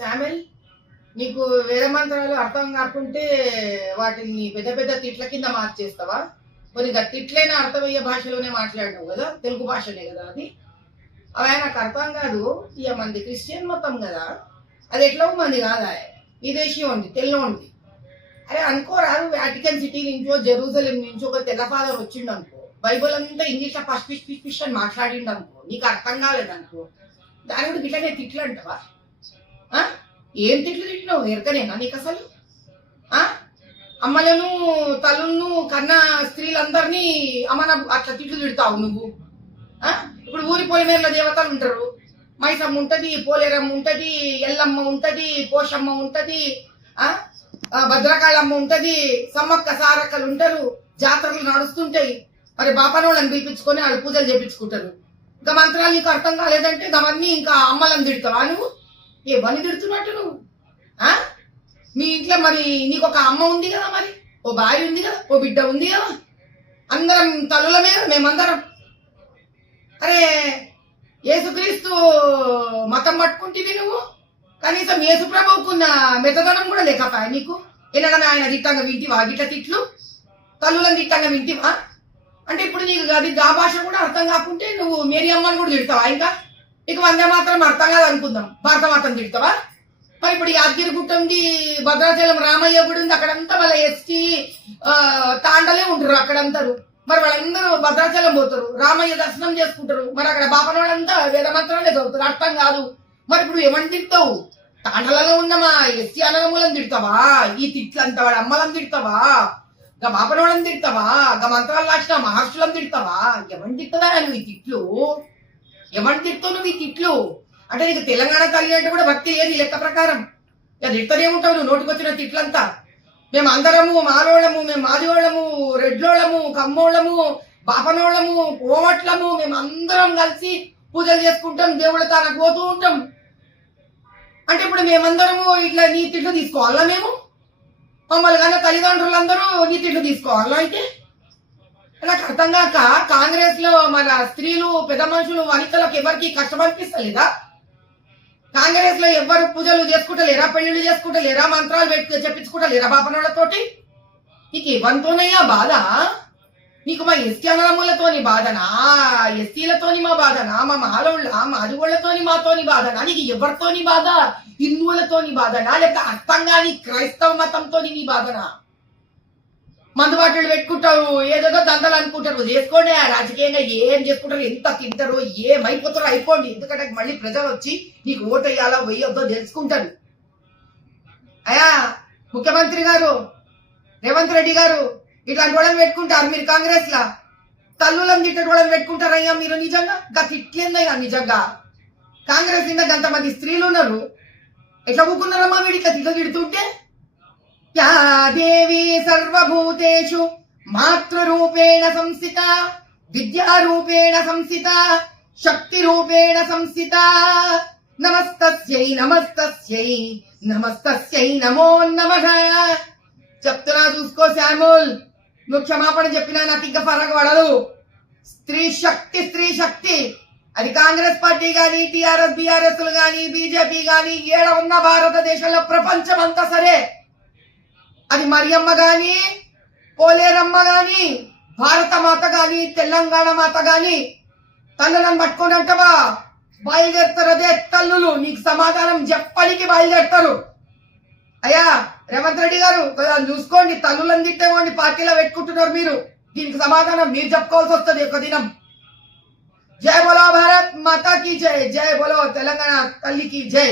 Samuel, నీకు వేద మంత్రాలు అర్థం కాకుంటే వాటిని పెద్ద పెద్ద తిట్ల కింద మార్చేస్తావా? కొన్ని తిట్లైన అర్థమయ్యే భాషలోనే మాట్లాడినావు కదా, తెలుగు భాషనే కదా అది. అవి నాకు అర్థం కాదు. ఇక మంది క్రిస్టియన్ మొత్తం కదా, అది ఎట్లా మంది కాదా, విదేశీ ఉంది, తెల్ల ఉంది. అరే అనుకోరాదు, వాటికన్ సిటీ నుంచో జెరూసలేం నుంచో ఒక తెల్ల ఫాదర్ వచ్చిండు అనుకో, బైబుల్ అంతా ఇంగ్లీష్ లో ఫస్ట్ పిష్ పిష్ పిష్ అని మాట్లాడిండు అనుకో, నీకు అర్థం కాలేదనుకో, దాని కూడా గిట్లనే తిట్లు అంటావా? ఏం తిట్లు తిట్టినావు? ఎరకనేనా నీకు అసలు? అమ్మలను తల్లులను కన్న స్త్రీలందరినీ అమ్మన అట్లా తిట్లు తిడతావు నువ్వు. ఇప్పుడు ఊరి పొలిమేరల దేవతలు ఉంటారు, మైసమ్మ ఉంటది, పోలేరమ్మ ఉంటది, ఎల్లమ్మ ఉంటది, పోషమ్మ ఉంటది, భద్రకాళమ్మ ఉంటది, సమ్మక్క సారక్కలు ఉంటారు, జాతరలు నడుస్తుంటాయి. మరి బాపనోళ్ళని పిలిపించుకొని వాళ్ళు పూజలు చేపించుకుంటారు. ఇంకా మంత్రాలు నీకు అర్థం కాలేదంటే అవన్నీ ఇంకా అమ్మలను తిడతావా నువ్వు? ఏవన్నీ తిడుతున్నట్టు నువ్వు? మీ ఇంట్లో మరి నీకు ఒక అమ్మ ఉంది కదా, మరి ఓ భార్య ఉంది కదా, ఓ బిడ్డ ఉంది కదా, అందరం తల్లులమే కదా మేమందరం. అరే యేసుక్రీస్తు మతం పట్టుకుంటేవి నువ్వు, కనీసం యేసు ప్రభువుకున్న మెతదనం కూడా లేకపోయా నీకు? ఎలాగైనా ఆయన తిట్టంగా వింటివా? గిట్ల తిట్లు తల్లులను తిట్టంగా వింటివా? అంటే ఇప్పుడు నీకు అది ఆ భాష కూడా అర్థం కాకుంటే నువ్వు మేరీ అమ్మని కూడా తిడతావా? ఇంకా నీకు వందే మాత్రం అర్థం కాదు అనుకుందాం, భారత మాత్రం తిడతావా? మరి ఇప్పుడు యాదగిరి గుట్ట ఉంది, భద్రాచలం రామయ్య గుడి ఉంది, అక్కడంతా వాళ్ళ ఎస్టీ తాండలే ఉంటారు అక్కడందరూ. మరి వాళ్ళందరూ భద్రాచలం పోతారు, రామయ్య దర్శనం చేసుకుంటారు. మరి అక్కడ బాపన వాళ్ళంతా వేద మంత్రాలే చదువుతారు, అర్థం కాదు. మరి ఇప్పుడు ఏమని తిడతావు? తాండలలో ఉన్నమా ఎస్టీ అనగములను తిడతావా? ఈ తిట్లంతా వాడు అమ్మలను తిడతావా? గా బాపన వాళ్ళని తిడతావా? గా మంత్రాలు రాసిన మహర్షులను తిడతావా? ఎవరిని తిట్టదా నువ్వు ఈ తిట్లు? ఎవరిని తిడతావు నువ్వు ఈ తిట్లు? అంటే నీకు తెలంగాణ తల్లి అంటే కూడా భక్తి లేదు లెక్క ప్రకారం. ఇక తిట్టనే ఉంటావు నువ్వు నోటికొచ్చిన తిట్లంతా. మేము అందరము మాలోళ్ళము, మేము మాదివాళ్ళము, రెడ్లోళ్ళము, కమ్మోళ్ళము, బాపనోళ్ళము, పోవట్లము, మేము అందరం కలిసి పూజలు చేసుకుంటాం, దేవుళ్ళ తానకు పోతూ ఉంటాం. అంటే ఇప్పుడు మేమందరము ఇట్లా నీ తిట్లు తీసుకోవాలా? మేము మమ్మల్ని కన్నా తల్లిదండ్రులందరూ నీ తిట్లు తీసుకోవాలా? అయితే నాకు అర్థం కాక కాంగ్రెస్ లో మన స్త్రీలు, పెద్ద మనుషులు, వనితలకు ఎవరికి కష్టం అనిపిస్తలేదా? కాంగ్రెస్ లో ఎవరు పూజలు చేసుకుంటలేరా, పెళ్లిళ్ళు చేసుకుంటలేరా, మంత్రాలు చెప్పించుకుంటలేరా బాపనోళ్లతోటి? నీకు ఎవరితోనయ్యా బాధ? నీకు మా ఎస్టీ అన్నదమ్ములతోని బాధనా, ఎస్టీలతోని మా బాధనా, మా మాలోళ్ళ మాదిగోళ్లతోని మాతోని బాధనా? నీకు ఎవరితోని బాధ? హిందువులతోని బాధనా, లేక అర్థం కాని క్రైస్తవ మతంతో నీ బాధనా? మందుబాటులు పెట్టుకుంటారు, ఏదేదో దందలు అనుకుంటారు, చేసుకోండి. రాజకీయంగా ఏం చేసుకుంటారు, ఎంత తింటారు, ఏమైపోతారో అయిపోండి. ఎందుకంటే మళ్ళీ ప్రజలు వచ్చి నీకు ఓటు వేయాలో వేయొద్దో తెలుసుకుంటారు. అయ్యా ముఖ్యమంత్రి గారు రేవంత్ రెడ్డి గారు ఇట్లాంటి వాళ్ళని పెట్టుకుంటారు మీరు కాంగ్రెస్ లా. తల్లులను తిట్టడం వాళ్ళని పెట్టుకుంటారయ్యా మీరు. నిజంగా గా తిట్లేందయ్యా నిజంగా. కాంగ్రెస్ నిండా గంతమంది స్త్రీలు ఉన్నారు, ఎట్లా ఊకున్నారమ్మా వీడి ఇట్లా తిట్ల తిడుతుంటే? యా దేవి సర్వభూతేషు మాతృరూపేణ సంస్థిత, విద్యారూపేణ సంస్థిత, శక్తి రూపేణ సంస్థిత. నమస్తస్యై నమస్తస్యై నమస్తస్యై నమో నమః. చెప్తున్నా చూసుకో శామ్యుల్, నువ్వు క్షమాపణ చెప్పినా నాకు ఇంకా ఫరక పడదు. స్త్రీ శక్తి, స్త్రీ శక్తి. అది కాంగ్రెస్ పార్టీ గాని, టిఆర్ఎస్ బిఆర్ఎస్ గాని, బీజేపీ గాని, ఏడ ఉన్న భారతదేశంలో ప్రపంచం అంతా సరే, అది మరియమ్మ గాని, పోలేరమ్మ గాని, భారత మాత గాని, తెలంగాణ మాత గాని, తల్లులను పట్టుకొని అంటవా బయలుదేరుతారు. అదే తల్లులు నీకు సమాధానం చెప్పడానికి బయలుదేరుతారు. అయ్యా రేవంత్ రెడ్డి గారు చూసుకోండి, తల్లులను తిట్టేవాడిని పార్టీలో పెట్టుకుంటున్నారు మీరు. దీనికి సమాధానం మీరు చెప్పుకోవాల్సి వస్తుంది ఒక దినం. జై బోలో భారత్ మాతా కీ జై, జై బోలో తెలంగాణ తల్లికి జై.